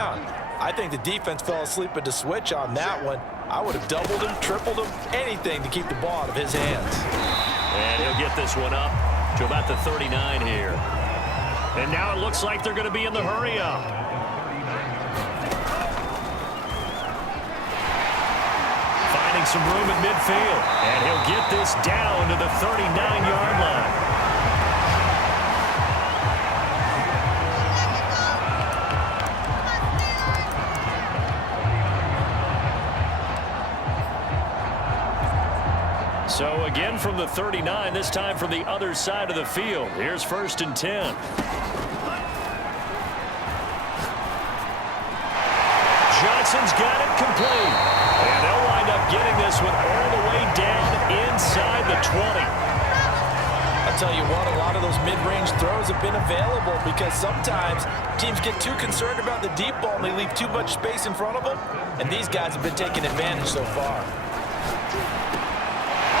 down. I think the defense fell asleep at the switch on that one. I would have doubled him, tripled him, anything to keep the ball out of his hands. And he'll get this one up to about the 39 here. And now it looks like they're going to be in the hurry-up. Finding some room at midfield. And he'll get this down to the 39-yard line. So again from the 39, this time from the other side of the field. Here's 1st and 10. Johnson's got it complete. And they'll wind up getting this one all the way down inside the 20. I'll tell you what, a lot of those mid-range throws have been available because sometimes teams get too concerned about the deep ball and they leave too much space in front of them. And these guys have been taking advantage so far.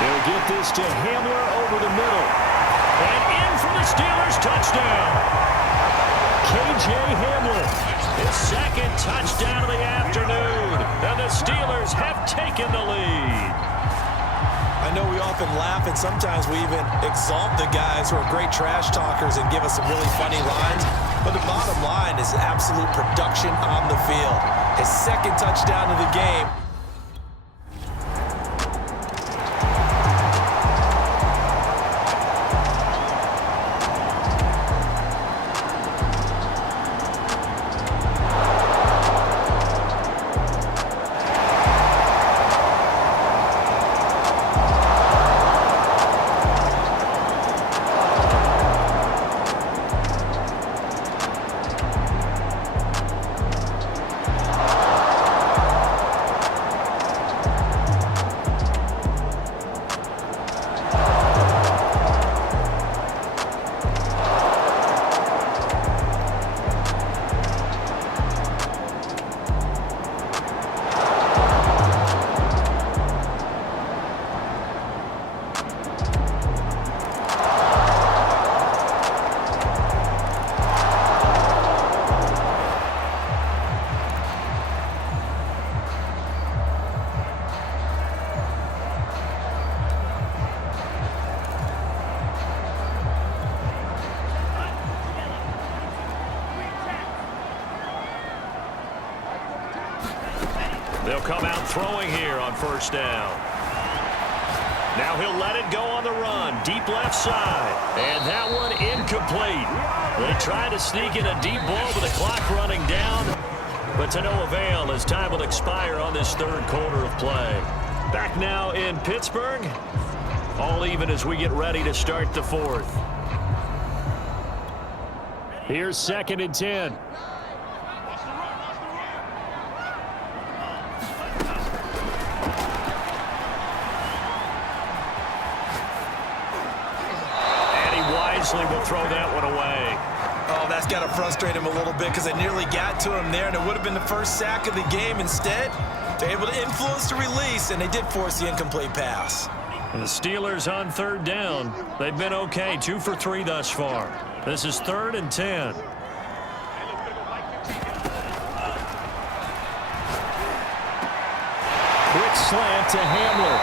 They'll get this to Hamler over the middle. And in for the Steelers touchdown. K.J. Hamler, his 2nd touchdown of the afternoon. And the Steelers have taken the lead. I know we often laugh and sometimes we even exalt the guys who are great trash talkers and give us some really funny lines. But the bottom line is absolute production on the field. His 2nd touchdown of the game. They'll come out throwing here on 1st down. Now he'll let it go on the run. Deep left side. And that one incomplete. They try to sneak in a deep ball with the clock running down. But to no avail as time will expire on this 3rd quarter of play. Back now in Pittsburgh. All even as we get ready to start the 4th. Here's 2nd and 10. Will throw that one away. Oh, that's got to frustrate him a little bit because they nearly got to him there, and it would have been the 1st sack of the game. Instead, they're able to influence the release, and they did force the incomplete pass. And the Steelers on 3rd down. They've been okay, 2 for 3 thus far. This is 3rd and 10. Quick slant to Hamler.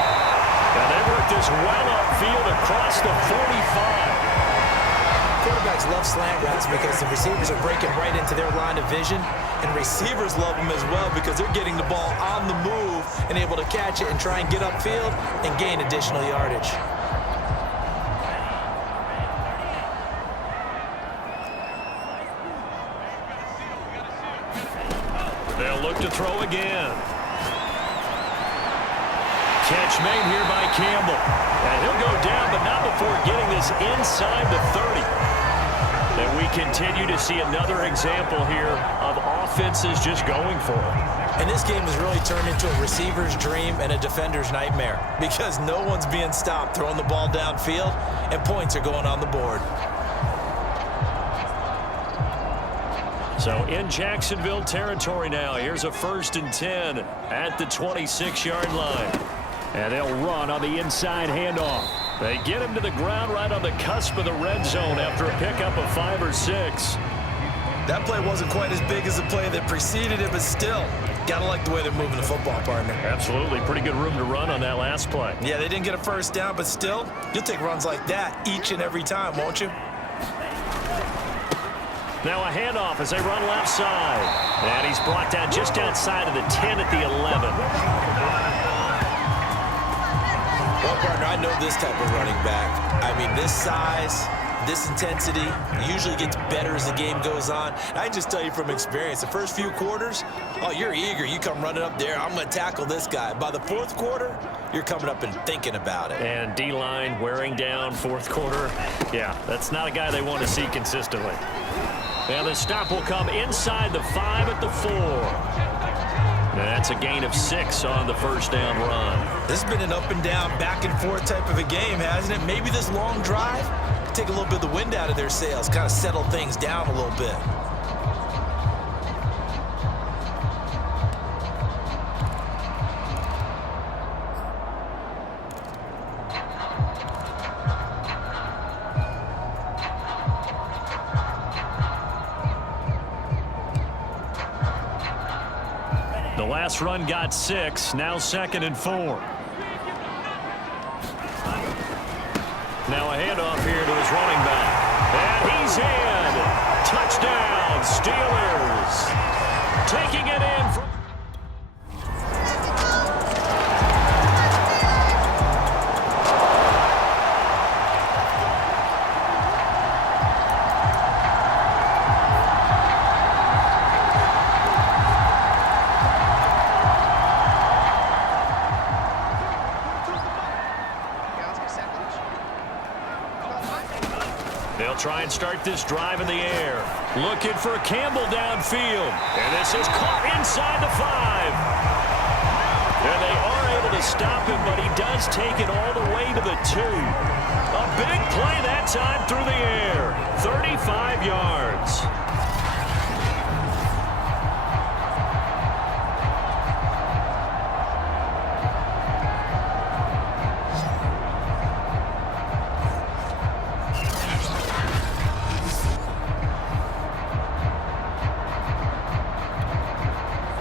And they work this well upfield across the 45. Quarterbacks love slant routes because the receivers are breaking right into their line of vision, and receivers love them as well because they're getting the ball on the move and able to catch it and try and get upfield and gain additional yardage. They'll look to throw again. Catch made here by Campbell. And he'll go down, but not before getting this inside the 30. And we continue to see another example here of offenses just going for it. And this game has really turned into a receiver's dream and a defender's nightmare because no one's being stopped throwing the ball downfield, and points are going on the board. So in Jacksonville territory now, here's a 1st and 10 at the 26-yard line. And they'll run on the inside handoff. They get him to the ground right on the cusp of the red zone after a pickup of 5 or 6. That play wasn't quite as big as the play that preceded it, but still, got to like the way they're moving the football, partner. Absolutely. Pretty good room to run on that last play. Yeah, they didn't get a first down, but still, you'll take runs like that each and every time, won't you? Now a handoff as they run left side. And he's brought down just outside of the 10 at the 11. Well, partner, I know this type of running back. I mean, this size, this intensity usually gets better as the game goes on. And I just tell you from experience, the first few quarters, oh, you're eager. You come running up there, I'm going to tackle this guy. By the fourth quarter, you're coming up and thinking about it. And D-line wearing down fourth quarter. Yeah, that's not a guy they want to see consistently. And the stop will come inside the 5 at the 4. That's a gain of 6 on the first down run. This has been an up and down, back and forth type of a game, hasn't it? Maybe this long drive take a little bit of the wind out of their sails, kind of settle things down a little bit. The last run got 6, now 2nd and 4. Now a handoff here to his running back. And he's in. Touchdown, Steelers. Taking it in from... They'll try and start this drive in the air. Looking for Campbell downfield. And this is caught inside the 5. And they are able to stop him, but he does take it all the way to the 2. A big play that time through the air. 35 yards.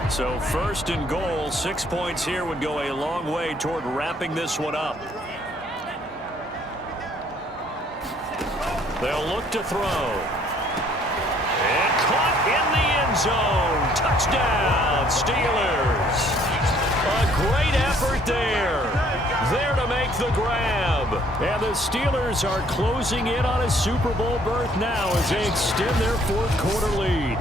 So 1st and goal, 6 points here would go a long way toward wrapping this one up. They'll look to throw. And caught in the end zone. Touchdown, Steelers. A great effort there. There to make the grab. And the Steelers are closing in on a Super Bowl berth now as they extend their fourth quarter lead.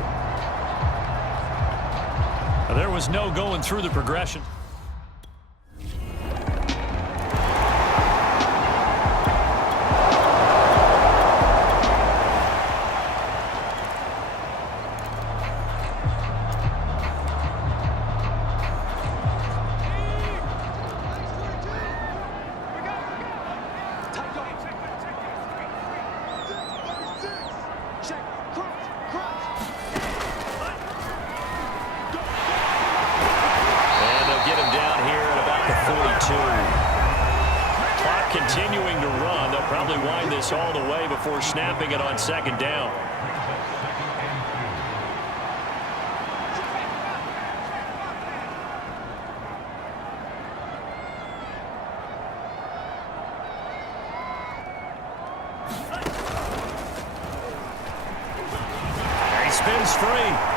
There was no going through the progression. Continuing to run. They'll probably wind this all the way before snapping it on 2nd down. He spins free.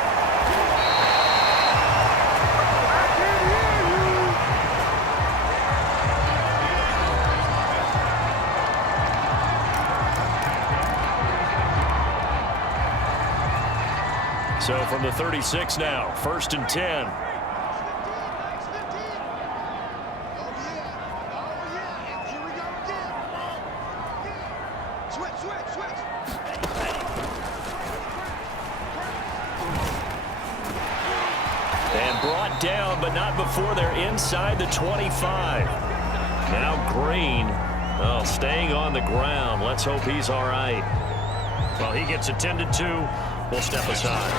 So from the 36 now, 1st and 10. And brought down, but not before they're inside the 25. Now Green, staying on the ground. Let's hope he's all right. Well, he gets attended to. We'll step aside.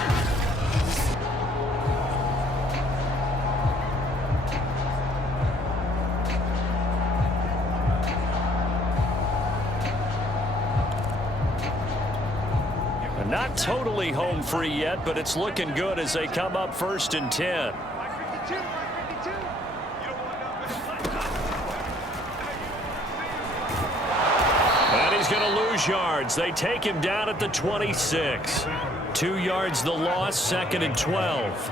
And not not totally home free yet, but it's looking good as they come up 1st and 10. And he's going to lose yards. They take him down at the 26. 2 yards the loss, 2nd and 12.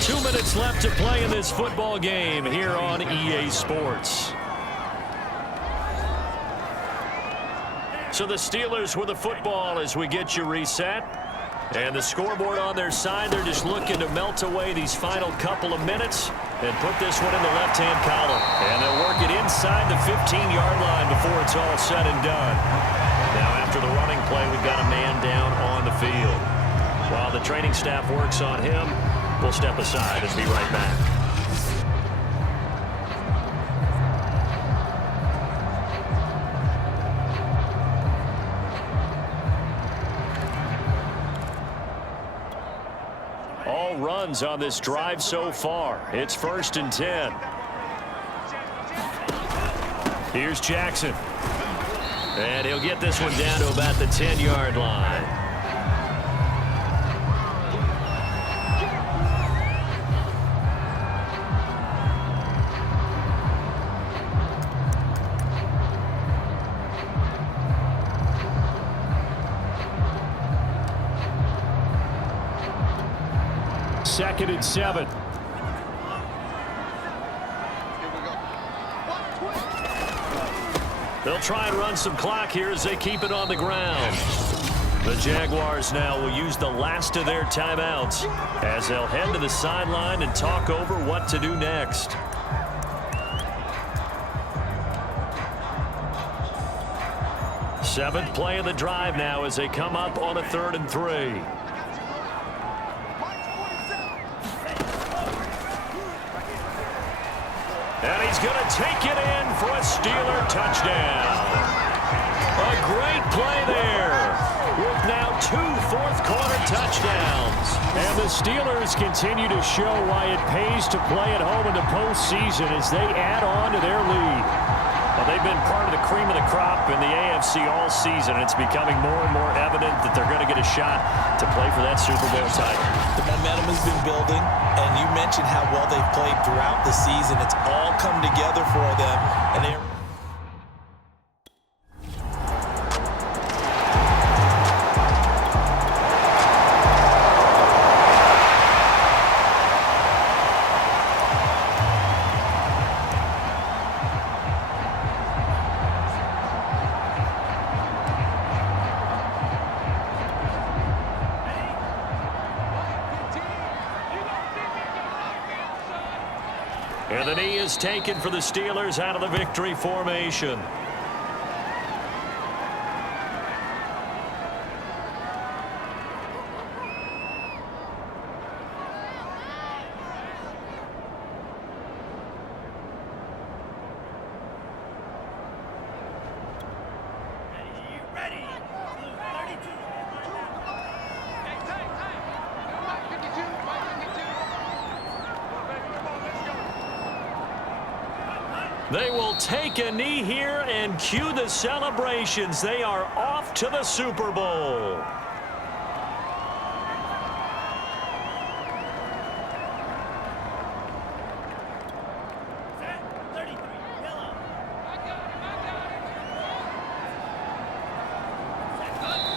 2 minutes left to play in this football game here on EA Sports. So the Steelers with the football as we get you reset. And the scoreboard on their side, they're just looking to melt away these final couple of minutes and put this one in the left-hand column. And they'll work it inside the 15-yard line before it's all said and done. Now after the running play, we've got a man down on the field. While the training staff works on him, we'll step aside and be right back. All runs on this drive so far. It's 1st and 10. Here's Jackson. And he'll get this one down to about the 10-yard line. Second and 7. They'll try and run some clock here as they keep it on the ground. The Jaguars now will use the last of their timeouts as they'll head to the sideline and talk over what to do next. Seventh play of the drive now as they come up on a 3rd and 3. And he's going to take it in for a Steeler touchdown. A great play there with now 2 fourth-quarter touchdowns. And the Steelers continue to show why it pays to play at home in the postseason as they add on to their lead. Well, they've been part of the cream of the crop in the AFC all season. It's becoming more and more evident that they're going to get a shot to play for that Super Bowl title. The momentum has been building, and you mentioned how well they've played throughout the season. It's all come together for them, and they're and the knee is taken for the Steelers out of the victory formation. They will take a knee here and cue the celebrations. They are off to the Super Bowl.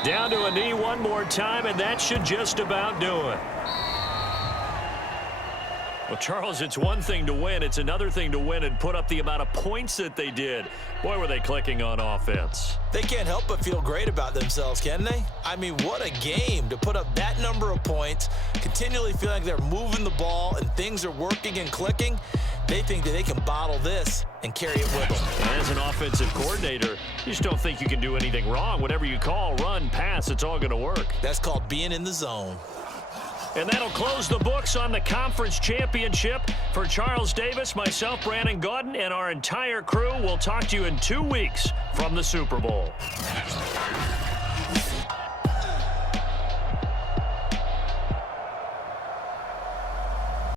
Down to a knee one more time, and that should just about do it. Well, Charles, it's one thing to win. It's another thing to win and put up the amount of points that they did. Boy, were they clicking on offense. They can't help but feel great about themselves, can they? I mean, what a game to put up that number of points, continually feeling like they're moving the ball and things are working and clicking. They think that they can bottle this and carry it with them. And as an offensive coordinator, you just don't think you can do anything wrong. Whatever you call, run, pass, it's all going to work. That's called being in the zone. And that'll close the books on the conference championship. For Charles Davis, myself, Brandon Gaudin, and our entire crew, we'll talk to you in 2 weeks from the Super Bowl.